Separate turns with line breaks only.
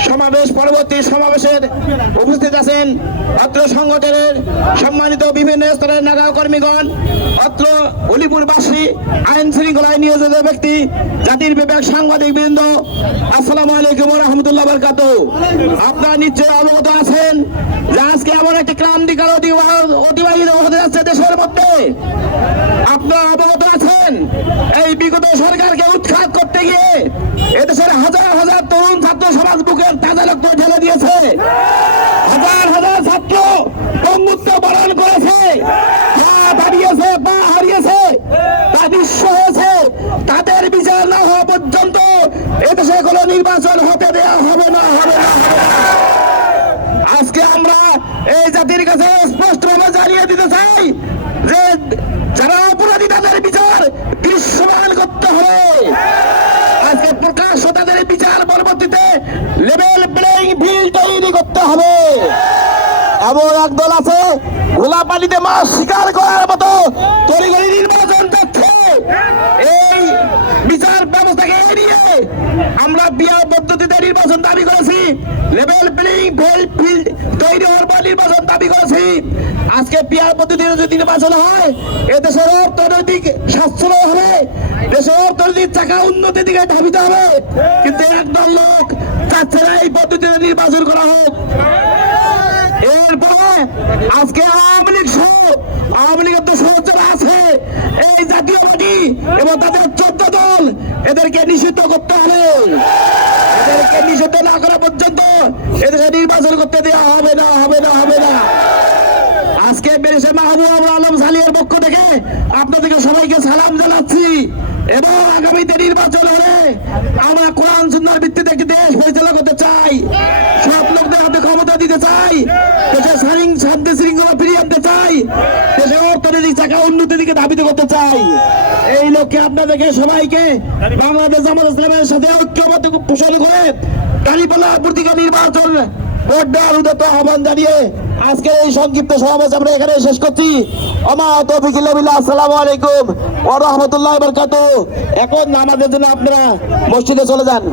সমাবেশ, পরবর্তী সমাবেশের উপস্থিত আছেন অত্র সংগঠনের সম্মানিত বিভিন্ন স্তরের নেতা কর্মীগণ অত্র অলিপুরবাসী, আইন শৃঙ্খলায় নিয়োজিত ব্যক্তি, জাতির বিবেক সাংবাদিক বৃন্দ, আসসালামু আলাইকুম রহমতুল্লাহ বরকাত আপনারা নিশ্চয়ই অবগত আছেন যে আজকে এমন একটি ক্রান্তিকার অতি- অতিবাহিত হতে যাচ্ছে দেশের মধ্যে। আপনারা অবগত আছেন, এই বিগত সরকারকে এদেশের হাজার হাজার তরুণ ছাত্র সমাজ বুকের তাজা রক্ত ঢেলে দিয়েছে। হাজার হাজার ছাত্র বন্ধুত্ব বরণ করেছে। পা হারিয়েছে পা হারিয়েছে, তা বিশ্ব হয়েছে। তাদের বিচার না হওয়া পর্যন্ত এদেশে কোনো নির্বাচন হতে দেওয়া হবে না হবে না। আজকে আমরা এই জাতির কাছে স্পষ্টভাবে জানিয়ে দিতে চাই যে যারা অপরাধী তাদের বিচার দৃশ্যমান করতে হবে। বিচার পরবর্তীতে লেভেল প্লেইং ফিল্ড তৈরি করতে হবে। এমন একদল আছে গোলাপালিতে মাছ শিকার করার মতো তৈরি নির্বাচন ব্যবস্থাকে এড়িয়ে? আমরা বিয়া পদ্ধতিতে নির্বাচন দাবি করেছি। লেভেল প্লেইং ফিল্ড তৈরি হওয়ার পর নির্বাচন দাবি করেছি। আজকে পিয়ার পদ্ধতিতে যদি নির্বাচন হয় এ দেশের অর্থনৈতিক সাশ্রয় হবে, দেশের অর্থনৈতিক চাকা উন্নতির দিকে ধাবিত হবে। কিন্তু একদল লোক চাচ্ছে না এই পদ্ধতিতে নির্বাচন করা হোক। এরপরে আজকে আওয়ামী লীগ সহ, আওয়ামী লীগের তো সহচর আছে। এই জাতীয় পার্টি এবং তাদের চোদ্দ দল এদেরকে নিষিদ্ধ করতে হবে। এদেরকে নিষিদ্ধ না করা পর্যন্ত এদেরকে নির্বাচন করতে দেওয়া হবে না হবে না হবে না। আজকে বেরেশে মাহবুব আলম সালিয়ার পক্ষ থেকে। আপনাদেরকে সবাইকে সালাম জানাচ্ছি। এবং আগামীতে নির্বাচন হলে আমরা কোরআন সুন্দর ভিত্তিতে একটি দেশ পরিচালনা করতে চাই। সব লোকদের হাতে ক্ষমতা দিতে চাই। দেশের শান্তি, শৃঙ্খলা ফিরিয়ে আনতে চাই। দেশের অর্থনৈতিক চাকা উন্নতির দিকে ধাবিত করতে চাই, এই লক্ষ্যে আপনাদেরকে সবাইকে বাংলাদেশ জামাত ইসলামের সাথে ঐক্যবদ্ধ পোষণ করে কালীপলা প্রতীকা নির্বাচন ভোট দেওয়ার উদ্যত আহ্বান জানিয়ে আজকে এই সংক্ষিপ্ত সমাবেশ আমরা এখানে শেষ করছি। আমা তৌফিক আসসালামু আলাইকুম ওয়া রাহমাতুল্লাহি ওয়া এখন নামাজের জন্য আপনারা মসজিদে চলে যান।